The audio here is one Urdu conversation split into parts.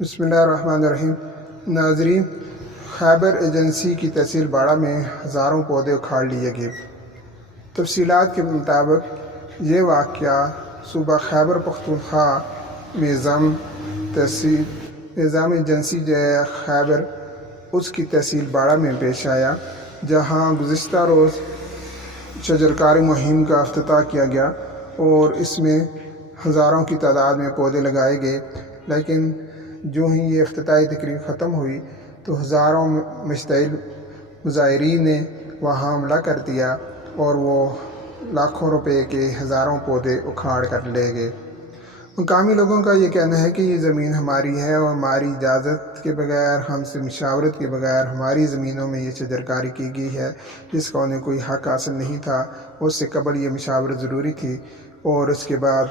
بسم اللہ الرحمن الرحیم۔ ناظرین، خیبر ایجنسی کی تحصیل باڑہ میں ہزاروں پودے اکھاڑ لیے گئے۔ تفصیلات کے مطابق یہ واقعہ صوبہ خیبر پختونخوا میں نظام ایجنسی خیبر اس کی تحصیل باڑہ میں پیش آیا، جہاں گزشتہ روز شجرکاری مہم کا افتتاح کیا گیا اور اس میں ہزاروں کی تعداد میں پودے لگائے گئے۔ لیکن جو ہی یہ افتتاحی تقریب ختم ہوئی تو ہزاروں مشتعل مظاہرین نے وہاں حملہ کر دیا اور وہ لاکھوں روپے کے ہزاروں پودے اکھاڑ کر لے گئے۔ مقامی لوگوں کا یہ کہنا ہے کہ یہ زمین ہماری ہے اور ہماری اجازت کے بغیر، ہم سے مشاورت کے بغیر ہماری زمینوں میں یہ شجرکاری کی گئی ہے، جس کا انہیں کوئی حق حاصل نہیں تھا۔ اس سے قبل یہ مشاورت ضروری تھی اور اس کے بعد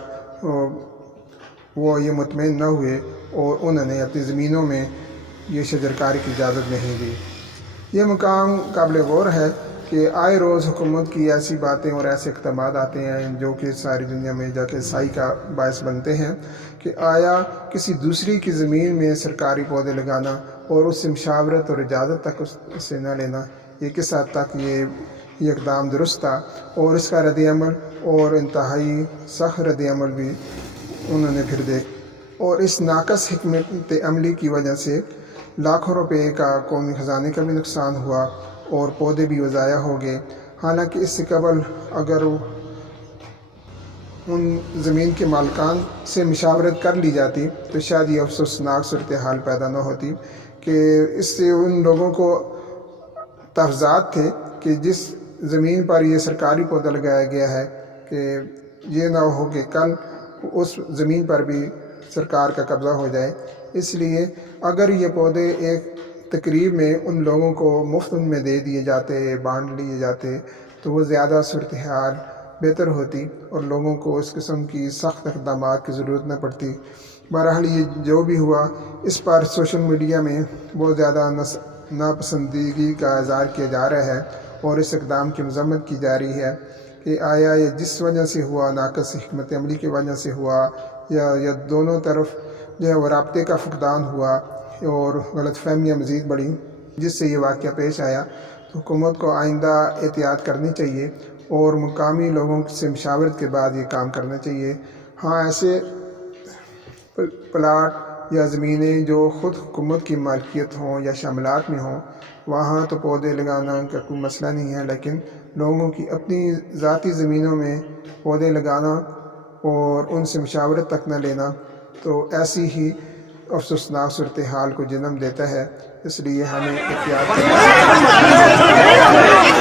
وہ یہ مطمئن نہ ہوئے اور انہوں نے اپنی زمینوں میں یہ شجرکاری کی اجازت نہیں دی۔ یہ مقام قابل غور ہے کہ آئے روز حکومت کی ایسی باتیں اور ایسے اقدامات آتے ہیں جو کہ ساری دنیا میں جا کے سائی کا باعث بنتے ہیں کہ آیا کسی دوسری کی زمین میں سرکاری پودے لگانا اور اس سے مشاورت اور اجازت تک اس سے نہ لینا، یہ کس حد تک یہ اقدام درست تھا، اور اس کا رد عمل اور انتہائی سخت رد عمل بھی انہوں نے پھر دیکھ، اور اس ناقص حکمت عملی کی وجہ سے لاکھوں روپے کا قومی خزانے کا بھی نقصان ہوا اور پودے بھی ضائع ہو گئے۔ حالانکہ اس سے قبل اگر ان زمین کے مالکان سے مشاورت کر لی جاتی تو شاید یہ افسوسناک صورتحال پیدا نہ ہوتی، کہ اس سے ان لوگوں کو تحفظات تھے کہ جس زمین پر یہ سرکاری پودا لگایا گیا ہے، کہ یہ نہ ہو کہ کل اس زمین پر بھی سرکار کا قبضہ ہو جائے۔ اس لیے اگر یہ پودے ایک تقریب میں ان لوگوں کو مفت میں دے دیے جاتے، بانٹ لیے جاتے، تو وہ زیادہ صورتحال بہتر ہوتی اور لوگوں کو اس قسم کی سخت اقدامات کی ضرورت نہ پڑتی۔ بہرحال یہ جو بھی ہوا، اس پر سوشل میڈیا میں بہت زیادہ ناپسندیدگی کا اظہار کیا جا رہا ہے اور اس اقدام کی مذمت کی جا رہی ہے کہ آیا یہ جس وجہ سے ہوا، ناقص حکمت عملی کی وجہ سے ہوا، یا دونوں طرف جو ہے وہ رابطے کا فقدان ہوا اور غلط فہمیاں مزید بڑھی، جس سے یہ واقعہ پیش آیا۔ تو حکومت کو آئندہ احتیاط کرنی چاہیے اور مقامی لوگوں سے مشاورت کے بعد یہ کام کرنا چاہیے۔ ہاں، ایسے پلاٹ یا زمینیں جو خود حکومت کی مالکیت ہوں یا شاملات میں ہوں، وہاں تو پودے لگانا کا کوئی مسئلہ نہیں ہے، لیکن لوگوں کی اپنی ذاتی زمینوں میں پودے لگانا اور ان سے مشاورت تک نہ لینا تو ایسی ہی افسوسناک صورتحال کو جنم دیتا ہے۔ اس لیے ہمیں احتیاط کرنا چاہیے۔